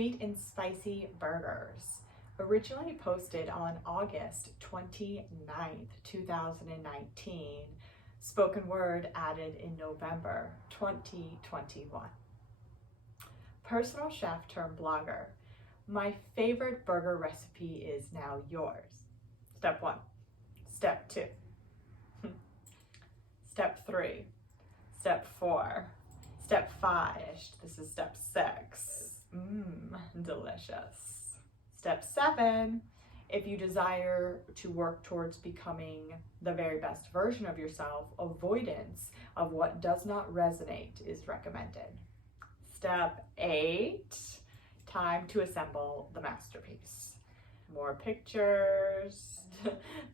Sweet and spicy burgers. Originally posted on August 29th, 2019. Spoken word added in November 2021. Personal chef turned blogger. My favorite burger recipe is now yours. Step 1. Step 2. Step 3. Step 4. Step 5. This is step 6. Delicious. Step 7. If you desire to work towards becoming the very best version of yourself, avoidance of what does not resonate is recommended. Step 8. Time to assemble the masterpiece. More pictures.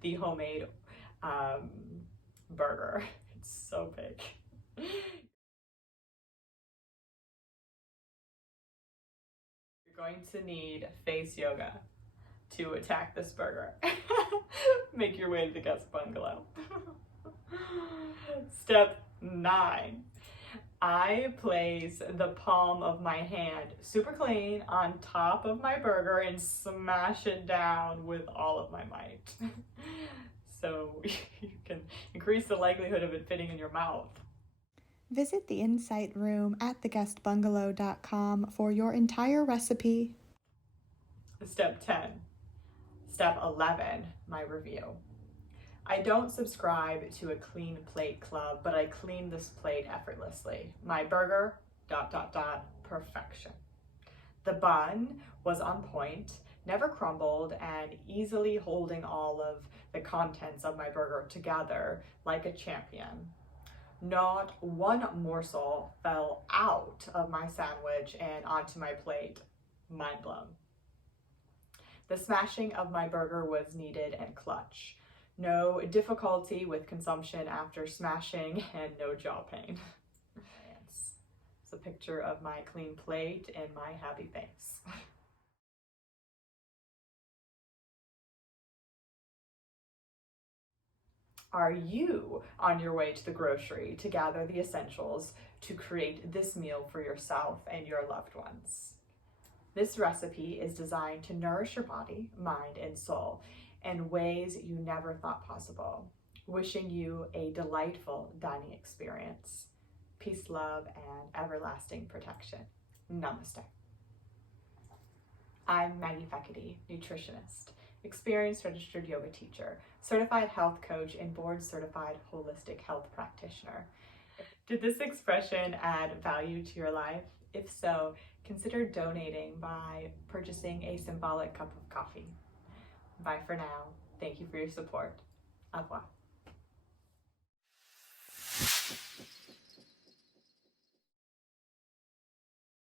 The homemade burger. It's so big. You're going to need face yoga to attack this burger. Make your way to the guest bungalow. Step 9. I place the palm of my hand super clean on top of my burger and smash it down with all of my might. So you can increase the likelihood of it fitting in your mouth. Visit the Insight Room at theguestbungalow.com for your entire recipe. Step 10. Step 11, my review. I don't subscribe to a clean plate club, but I clean this plate effortlessly. My burger, ... perfection. The bun was on point, never crumbled, and easily holding all of the contents of my burger together like a champion. Not one morsel fell out of my sandwich and onto my plate. Mind blown. The smashing of my burger was needed and clutch. No difficulty with consumption after smashing and no jaw pain. It's a picture of my clean plate and my happy face. Are you on your way to the grocery to gather the essentials to create this meal for yourself and your loved ones? This recipe is designed to nourish your body, mind, and soul in ways you never thought possible. Wishing you a delightful dining experience. Peace, love, and everlasting protection. Namaste. I'm Maggie Fekete, nutritionist, experienced registered yoga teacher, certified health coach, and board certified holistic health practitioner. Did this expression add value to your life? If so, consider donating by purchasing a symbolic cup of coffee. Bye for now. Thank you for your support. Au revoir.